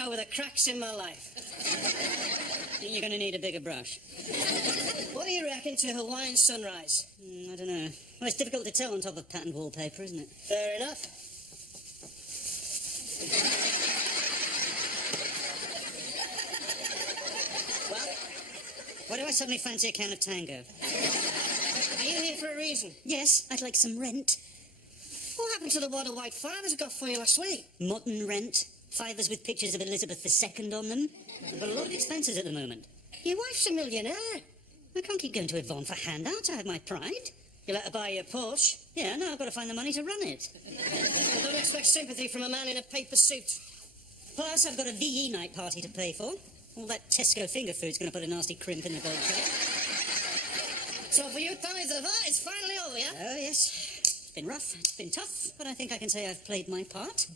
over the cracks in my life. You're going to need a bigger brush. What do you reckon to Hawaiian sunrise? I don't know. Well, it's difficult to tell on top of patterned wallpaper, isn't it? Fair enough. Well, why do I suddenly fancy a can of tango? Are you here for a reason? Yes, I'd like some rent. What happened to the water white fivers I got for you last week? Modern rent. Fivers with pictures of Elizabeth II on them. I've got a lot of expenses at the moment. Your wife's a millionaire. I can't keep going to Yvonne for handouts. I have my pride. You let her buy you a Porsche? Yeah, no, I've got to find the money to run it. I don't expect sympathy from a man in a paper suit. Plus, I've got a VE night party to pay for. All that Tesco finger food's going to put a nasty crimp in the gold tray. So for you, Tommy, the vat is finally over, yeah? Oh, yes. It's been rough, it's been tough, but I think I can say I've played my part.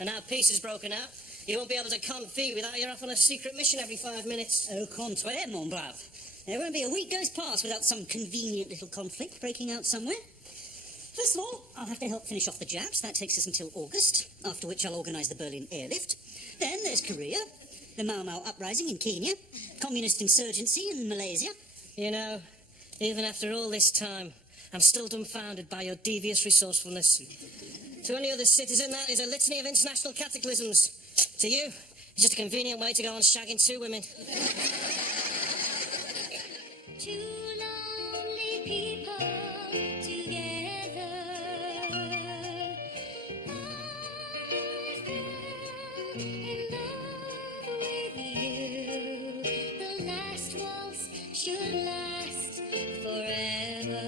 And now peace is broken out. You won't be able to confit without you're off on a secret mission every 5 minutes. Au contraire, mon brave. There won't be a week goes past without some convenient little conflict breaking out somewhere. First of all, I'll have to help finish off the Japs. That takes us until August, after which I'll organise the Berlin airlift. Then there's Korea, the Mau Mau uprising in Kenya, communist insurgency in Malaysia. You know, even after all this time, I'm still dumbfounded by your devious resourcefulness. To any other citizen, that is a litany of international cataclysms. To you, it's just a convenient way to go on shagging 2 women. Two lonely people together. I fell in love with you. The last waltz should last forever.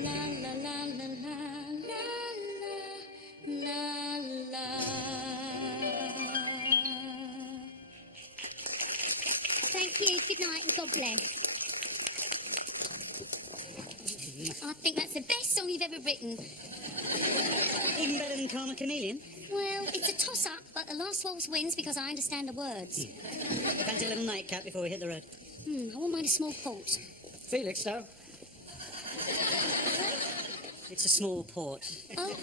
La la la la la la la la. Thank you, good night and God bless. I think that's the best song you've ever written. Even better than Karma Chameleon? Well, it's a toss-up, but the last waltz wins because I understand the words. Fancy a little nightcap before we hit the road. I won't mind a small port. Felix, though. It's a small port. Oh,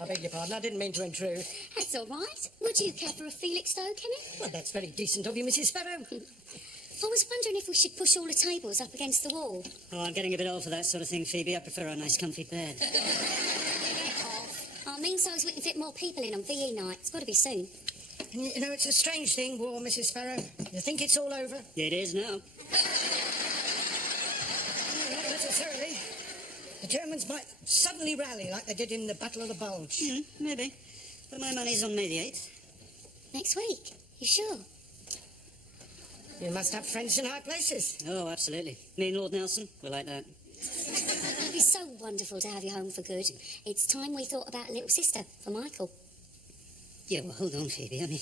I beg your pardon, I didn't mean to intrude. that's all right. Would you care for a Felixstowe, Kenneth? Well, that's very decent of you, Mrs. Sparrow. I was wondering if we should push all the tables up against the wall. Oh, I'm getting a bit old for that sort of thing, Phoebe. I prefer a nice comfy bed. I mean so as we can fit more people in on VE night. It's got to be soon. You know, it's a strange thing, war, Mrs. Sparrow. You think it's all over? It is now. Not necessarily. The Germans might suddenly rally like they did in the Battle of the Bulge. Maybe. But my money's on May the 8th. Next week? You sure? You must have friends in high places. Oh, absolutely. Me and Lord Nelson, we're like that. It'd be so wonderful to have you home for good. It's time we thought about a little sister for Michael. Yeah, well, hold on, Phoebe. I mean,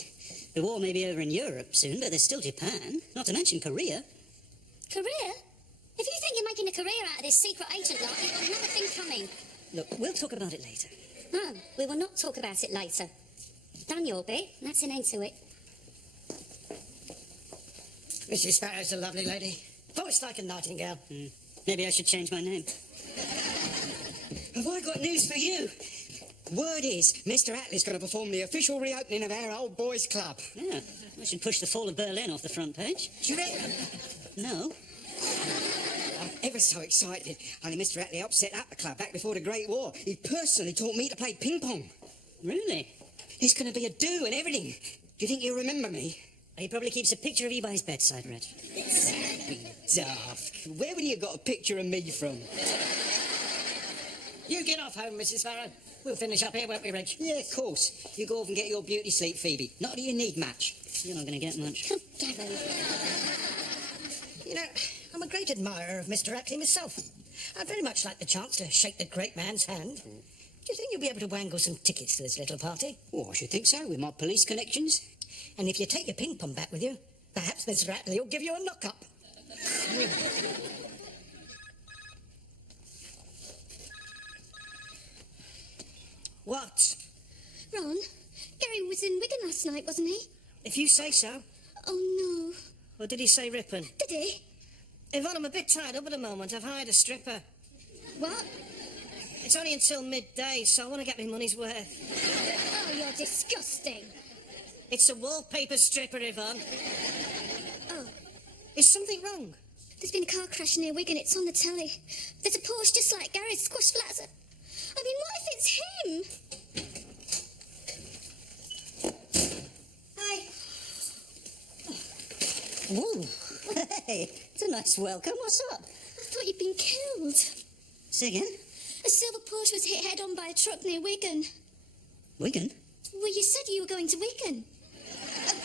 the war may be over in Europe soon, but there's still Japan. Not to mention Korea. Career? If you think you're making a career out of this secret agent lot, you've got another thing coming. Look, we'll talk about it later. No, we will not talk about it later. Done your bit, and that's an end to it. Mrs. Sparrow's a lovely lady. Voice like a nightingale. Maybe I should change my name. Have I got news for you? Word is, Mr. Attlee's going to perform the official reopening of our old boys' club. Yeah, I should push the fall of Berlin off the front page. Do you reckon? No. I'm ever so excited. Only Mr. Attlee helped set up the club back before the Great War. He personally taught me to play ping pong. Really? There's going to be a do and everything. Do you think he'll remember me? He probably keeps a picture of you by his bedside, Reg. Daft. Where would you have got a picture of me from? You get off home, Mrs. Sparrow. We'll finish up here, won't we, Reg? Yeah, of course. You go off and get your beauty sleep, Phoebe. Not that you need much. You're not going to get much. Gavin. You know, I'm a great admirer of Mr. Attlee myself. I'd very much like the chance to shake the great man's hand. Do you think you'll be able to wangle some tickets to this little party? Oh, I should think so, with my police connections. And if you take your ping pong bat with you, perhaps Mr. Attlee will give you a knock-up. What? Ron, Gary was in Wigan last night, wasn't he? If you say so. Oh, Or did he say ripping? no. Did he? Yvonne, I'm a bit tied up at the moment. I've hired a stripper. What? It's only until midday, so I want to get my money's worth. Oh, you're disgusting. It's a wallpaper stripper, Yvonne. Oh, Is something wrong? there's been a car crash near Wigan. It's on the telly. There's a Porsche just like Gary's squashed flat. I mean, what if it's him? Hi. Ooh, hey, it's a nice welcome. What's up? I thought you'd been killed. Say again? A silver Porsche was hit head-on by a truck near Wigan. Wigan? Well, you said you were going to Wigan.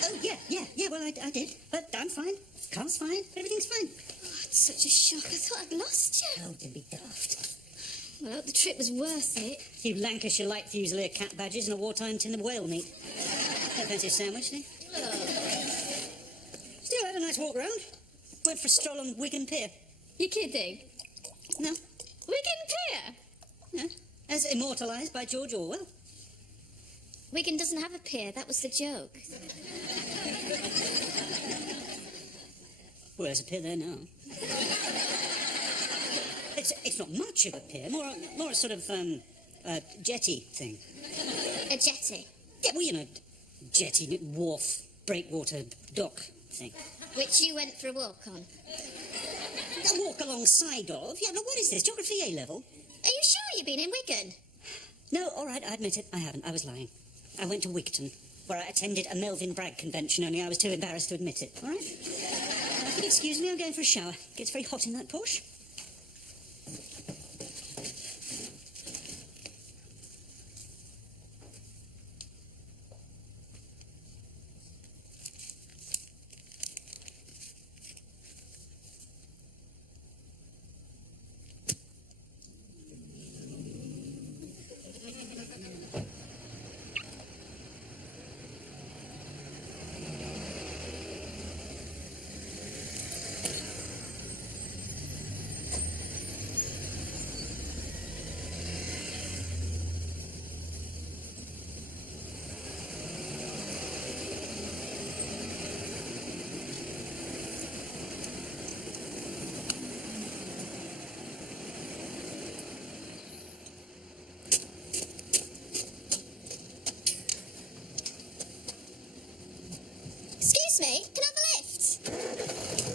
Oh, yeah, well, I did. But I'm fine. Car's fine. Everything's fine. Oh, it's such a shock. I thought I'd lost you. Oh, don't be daft. Well, I hope the trip was worth it. A few Lancashire Light Fusilier cat badges and a wartime tin of whale meat. Don't fancy a sandwich, eh? Still had a nice walk round. Went for a stroll on Wigan Pier. You're kidding? No, Wigan Pier? no. As immortalised by George Orwell. Wigan doesn't have a pier. That was the joke. Well, there's a pier there now. It's not much of a pier, more a sort of jetty thing. A jetty, Yeah, well, you know, jetty, wharf, breakwater, dock thing. which you went for a walk on. A walk alongside of. Yeah, but what is this? Geography A level? Are you sure you've been in Wigan? No, all right, I admit it. I haven't. I was lying. I went to Wigton, where I attended a Melvin Bragg convention, only I was too embarrassed to admit it. All right? If you'll excuse me, I'm going for a shower. It gets very hot in that Porsche. Excuse me, can I have a lift?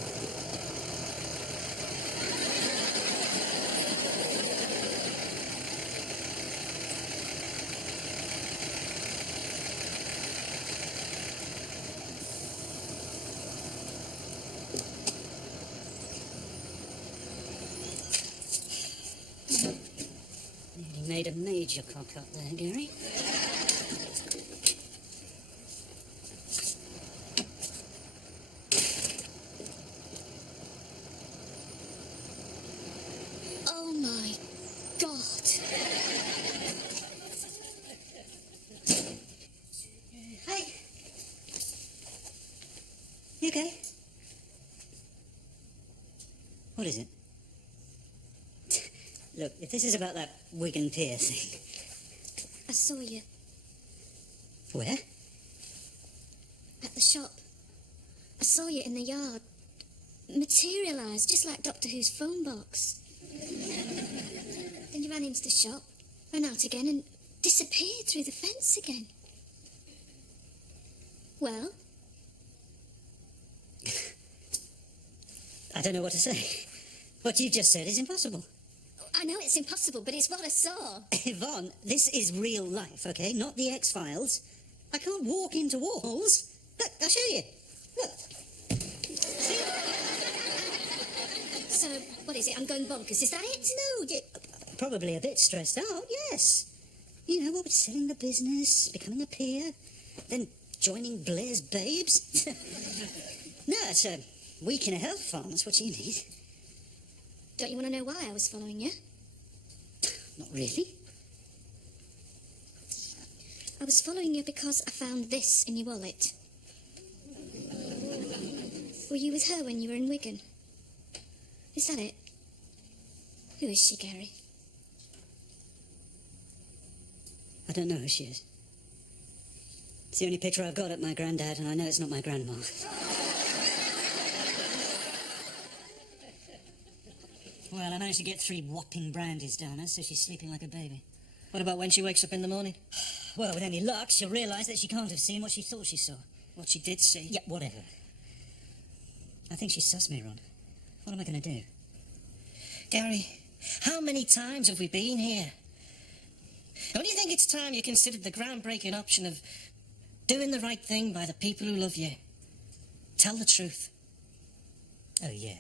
Nearly made a major cock up there, Gary. Oh my God. Hi. You okay? What is it? Look, if this is about that Wigan Pier thing... I saw you Where? at the shop. I saw you in the yard. Materialised, just like Doctor Who's phone box. Then you ran into the shop, ran out again, and disappeared through the fence again. Well, I don't know what to say. What you've just said is impossible. I know it's impossible, but it's what I saw. Yvonne, this is real life, okay? Not the X-Files. I can't walk into walls. Look, I'll show you. Look. So, what is it? I'm going bonkers. Is that it? No, probably a bit stressed out, yes. You know, what with selling the business, becoming a peer, then joining Blair's Babes. No, it's a week in a health farm. That's what you need. Don't you want to know why I was following you? Not really. I was following you because I found this in your wallet. Were you with her when you were in Wigan? Is that it? Who is she, Gary? I don't know who she is. It's the only picture I've got of my granddad, and I know it's not my grandma. Well, I managed to get 3 whopping brandies down her, so she's sleeping like a baby. What about when she wakes up in the morning? Well, with any luck, she'll realise that she can't have seen what she thought she saw. What she did see? Yeah, whatever. I think she's sussed me, Ron. What am I going to do? Gary, how many times have we been here? Don't you think it's time you considered the groundbreaking option of doing the right thing by the people who love you? Tell the truth. Oh, yeah.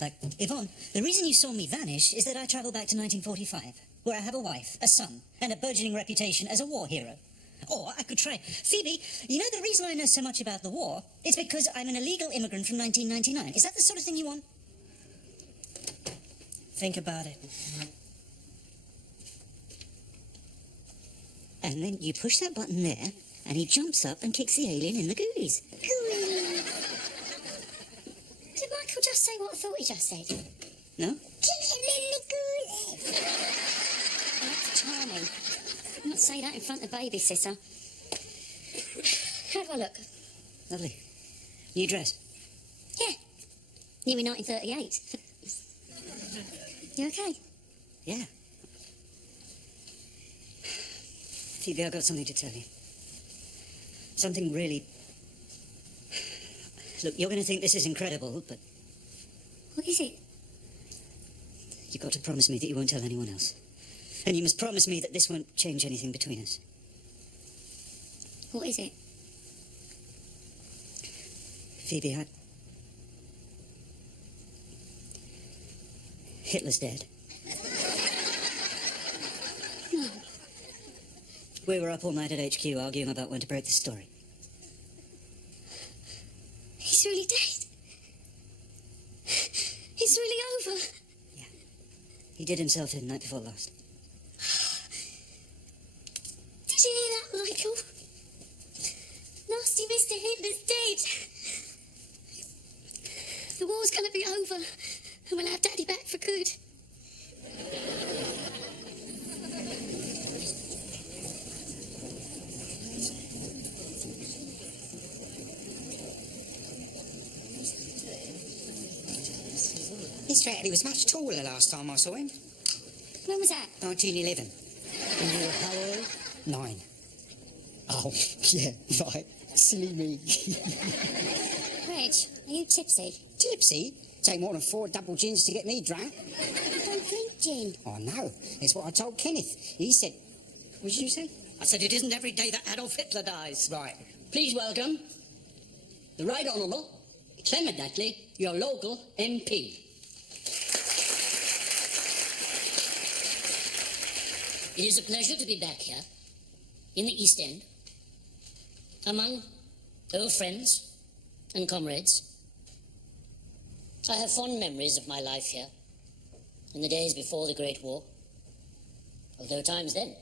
Like, Yvonne, the reason you saw me vanish is that I travelled back to 1945, where I have a wife, a son, and a burgeoning reputation as a war hero. Or I could try. Phoebe, you know the reason I know so much about the war is because I'm an illegal immigrant from 1999. Is that the sort of thing you want? Think about it. And then you push that button there, and he jumps up and kicks the alien in the goolies. Did Michael just say what I thought he just said? No? That's charming. Not say that in front of the babysitter. How do I look? Lovely. New dress. Yeah. New in 1938. You okay? Yeah. Phoebe, I've got something to tell you. Something really... Look, you're going to think this is incredible, but What is it? you've got to promise me that you won't tell anyone else. And you must promise me that this won't change anything between us. What is it? Phoebe, Hitler's dead. No. We were up all night at HQ arguing about when to break the story. He's really dead. It's really over. Yeah. He did himself in night before last. Did you hear that, Michael? Nasty Mr. Hitler's dead. The war's going to be over, and we'll have Daddy back for good. Mr. Atlee was much taller last time I saw him. When was that? 1911. And you were how old? 9. Oh, yeah, right. Silly me. Reg, are you tipsy? Tipsy? Take more than 4 double gins to get me drunk. I don't drink gin. Oh, no. It's what I told Kenneth. He said... What did you say? I said it isn't every day that Adolf Hitler dies. Right. Please welcome the Right Honourable Clement Attlee, your local MP. It is a pleasure to be back here in the East End among old friends and comrades. I have fond memories of my life here in the days before the Great War, although times then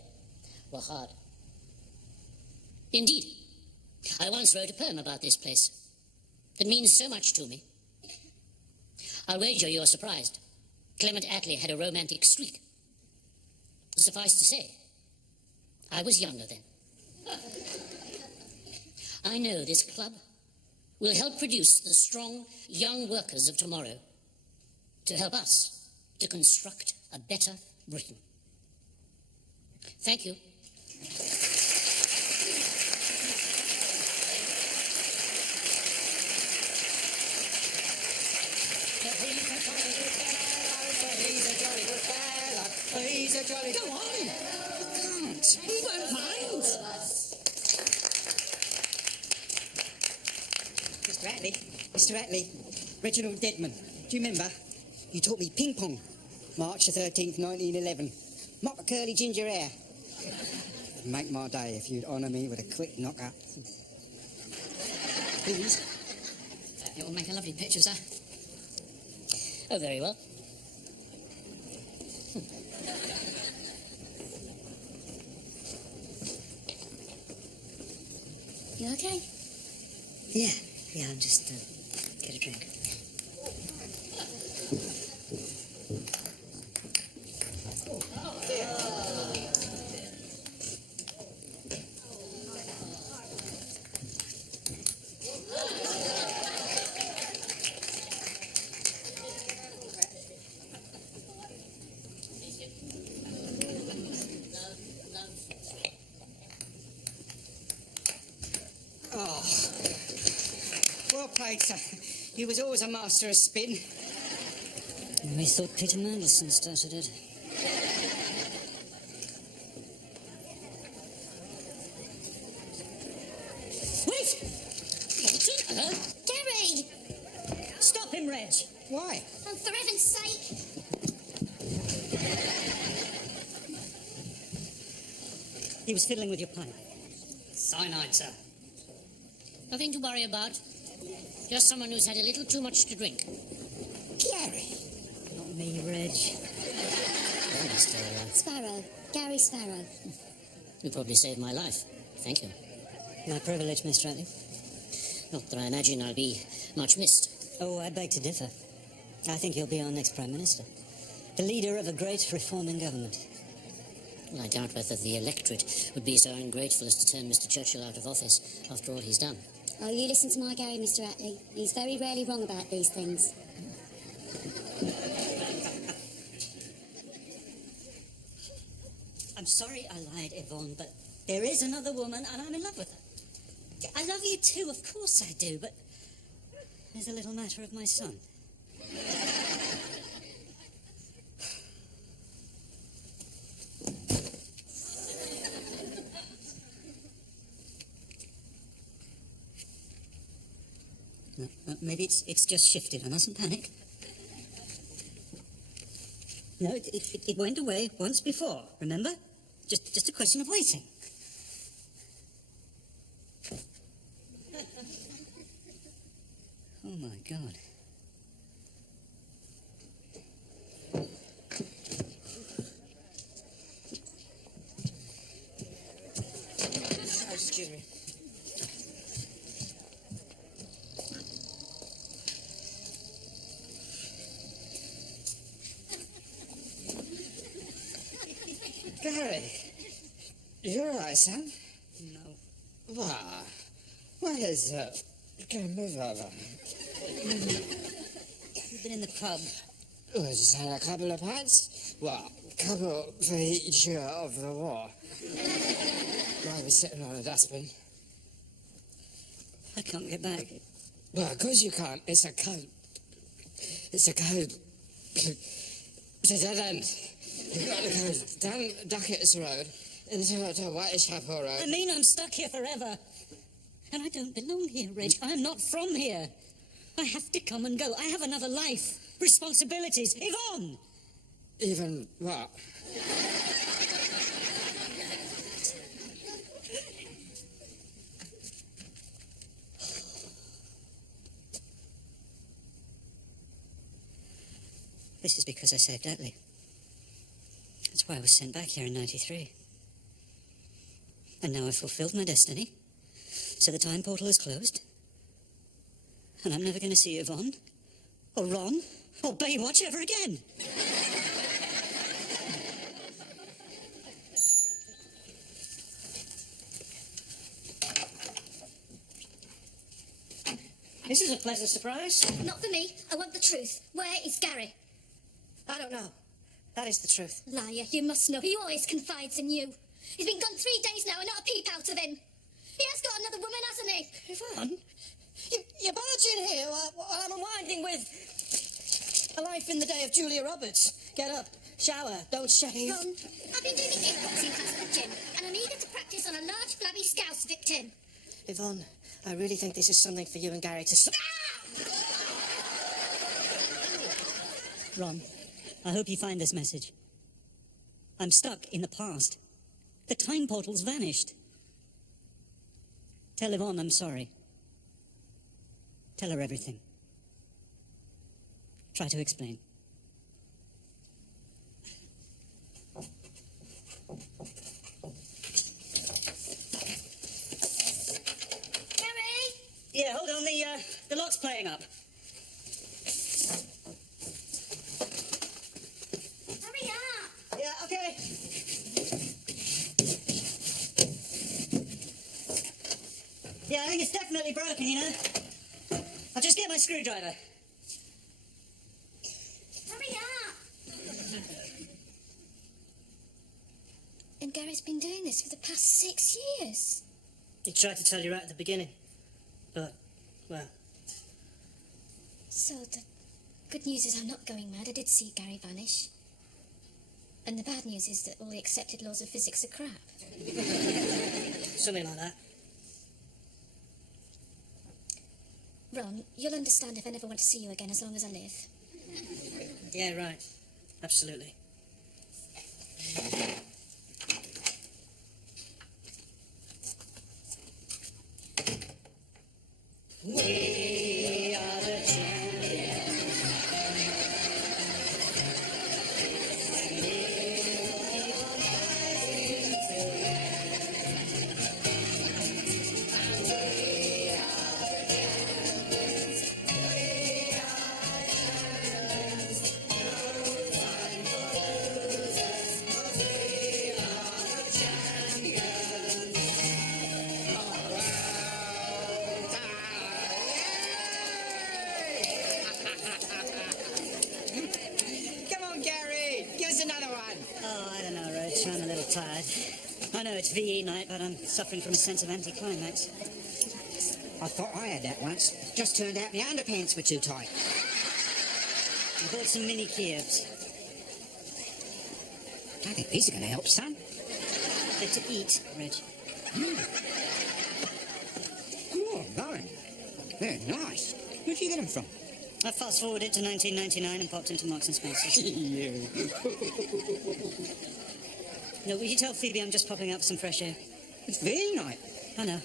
were hard. Indeed, I once wrote a poem about this place that means so much to me. I'll wager you're surprised. Clement Attlee had a romantic streak. Suffice to say, I was younger then. I know this club will help produce the strong young workers of tomorrow to help us to construct a better Britain. Thank you. He's a jolly Go on. I can't. You won't mind. Mr. Atlee, Reginald Deadman. Do you remember? You taught me ping pong. March the 13th, 1911. Mop a curly ginger hair. It'd make my day if you'd honour me with a quick knock-up. Please. It will make a lovely picture, sir. Oh, very well. You okay? Yeah, I'm just, get a drink. Alexa. You was always a master of spin. We thought Peter Mandelson started it. Wait! Gary! Stop him, Reg! Why? Oh, for heaven's sake! He was fiddling with your pipe. Cyanide, sir. Nothing to worry about. Just someone who's had a little too much to drink. Gary. Not me, Reg. Sparrow. Gary Sparrow. You probably saved my life. Thank you. My privilege, Mr. Atley. Not that I imagine I'll be much missed. Oh, I beg to differ. I think you'll be our next Prime Minister. The leader of a great reforming government. Well, I doubt whether the electorate would be so ungrateful as to turn Mr. Churchill out of office after all he's done. Oh, you listen to my Gary, Mr. Atley. He's very rarely wrong about these things. I'm sorry I lied, Yvonne, but there is another woman and I'm in love with her. I love you too, of course I do, but there's a little matter of my son. Maybe it's just shifted. I mustn't panic. No, it went away once before, remember? Just a question of waiting. Oh, my God. Oh, excuse me. Gary, you're right, son. No. Why? Why is Can I move over? You've been in the pub. Oh, just had a couple of pints. Well, couple for each year of the war. I was sitting on a dustbin. I can't get back. Well, of course you can't. It's a code. It's a code. It's a dead end. You've got to go down Duckett's Road into Whitechapel Road. I mean, I'm stuck here forever. And I don't belong here, Reg. I'm not from here. I have to come and go. I have another life. Responsibilities. Yvonne! Even what? This is because I saved Atley. That's why I was sent back here in '93. And now I've fulfilled my destiny. So the time portal is closed. And I'm never going to see Yvonne, or Ron, or Baywatch ever again. This is a pleasant surprise. Not for me. I want the truth. Where is Gary? I don't know. That is the truth. Liar, you must know. He always confides in you. He's been gone 3 days now and not a peep out of him. He has got another woman, hasn't he? Yvonne, you're barging here while I'm unwinding with a life in the day of Julia Roberts. Get up, shower, don't shave. Ron, I've been doing kickboxing class at the gym and I'm eager to practice on a large flabby scouse victim. Yvonne, I really think this is something for you and Gary to... Ron, I hope you find this message. I'm stuck in the past. The time portal's vanished. Tell Yvonne I'm sorry. Tell her everything. Try to explain. Gary! Yeah, hold on, the lock's playing up. Hurry up! Yeah, okay. Yeah, I think it's definitely broken, you know. I'll just get my screwdriver. Hurry up! And Gary's been doing this for the past 6 years. He tried to tell you right at the beginning. But, well, So the good news is I'm not going mad. I did see Gary vanish. And the bad news is that all the accepted laws of physics are crap. Something like that. Ron, you'll understand if I never want to see you again as long as I live. Yeah, right. Absolutely. We are the champions. Come on, Gary. Give us another one. Oh, I don't know, Roach. I'm a little tired. I know it's VE night, but I'm suffering from a sense of anticlimax. I thought I had that once. Just turned out my underpants were too tight. I bought some mini Kievs. I think these are going to help, son. They're to eat, Reg. Oh, darling. They're nice. Where'd you get them from? I fast-forwarded to 1999 and popped into Marks and Spencer's. You. No, will you tell Phoebe I'm just popping up for some fresh air? It's VE night. I know.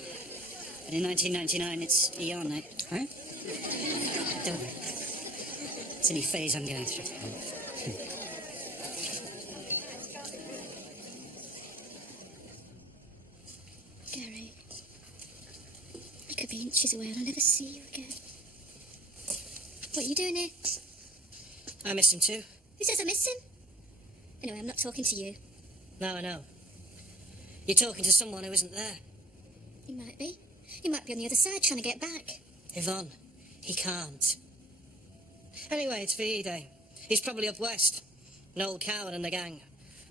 But in 1999, it's ER night. Huh? Don't worry. It's any phase I'm going through. Gary, I could be inches away and I'll never see you again. What are you doing here? I miss him too. Who says I miss him? Anyway, I'm not talking to you. No, I know. You're talking to someone who isn't there. He might be. He might be on the other side trying to get back. Yvonne, he can't. Anyway, it's VE Day. He's probably up west. Noel Coward and the gang.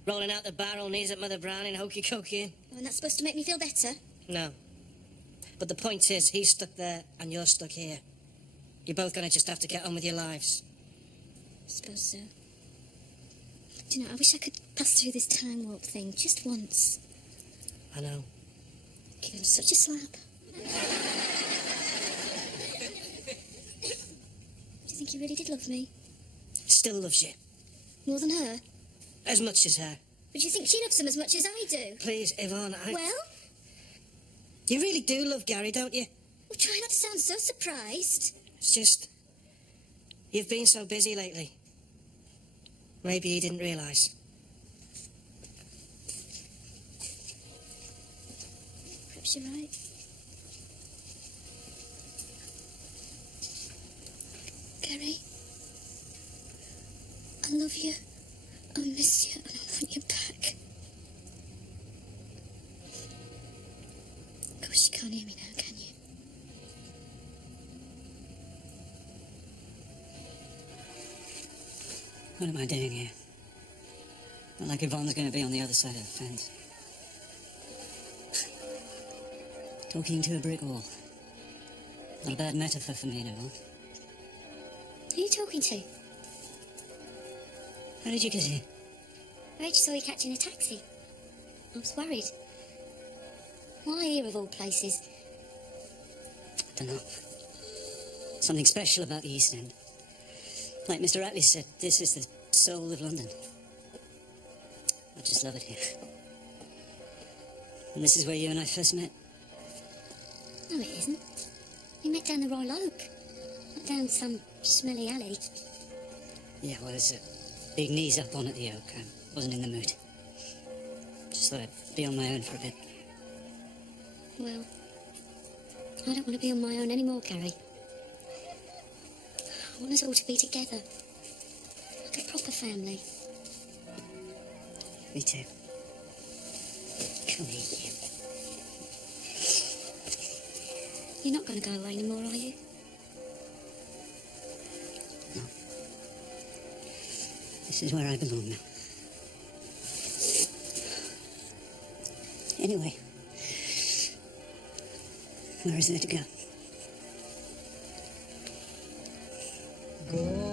Rolling out the barrel, knees at Mother Brown in hokey cokey. Oh, and that's supposed to make me feel better? No. But the point is, he's stuck there and you're stuck here. You're both going to just have to get on with your lives. I suppose so. Do you know, I wish I could pass through this time warp thing just once. I know. Give him such a slap. Do you think he really did love me? Still loves you. More than her? As much as her. But do you think she loves him as much as I do? Please, Yvonne, Well? You really do love Gary, don't you? Well, try not to sound so surprised. It's just... You've been so busy lately. Maybe he didn't realise. Perhaps you're right. Gary, I love you. I miss you and I want you back. Of course you can't hear me now, can you? What am I doing here? Not like Yvonne's going to be on the other side of the fence. Talking to a brick wall. Not a bad metaphor for me, Yvonne. Who are you talking to? How did you get here? I just saw you catching a taxi. I was worried. Why here of all places? I don't know. Something special about the East End. Like Mr. Attlee said, this is the soul of London. I just love it here. And this is where you and I first met. No, it isn't. We met down the Royal Oak. Not down some smelly alley. Yeah, well, there's a big knees up on at the Oak. I wasn't in the mood. Just thought I'd be on my own for a bit. Well, I don't want to be on my own anymore, Gary. I want us all to be together. Like a proper family. Me too. Come here, you. You're not going to go away anymore, are you? No. This is where I belong now. Anyway, where is there to go? go.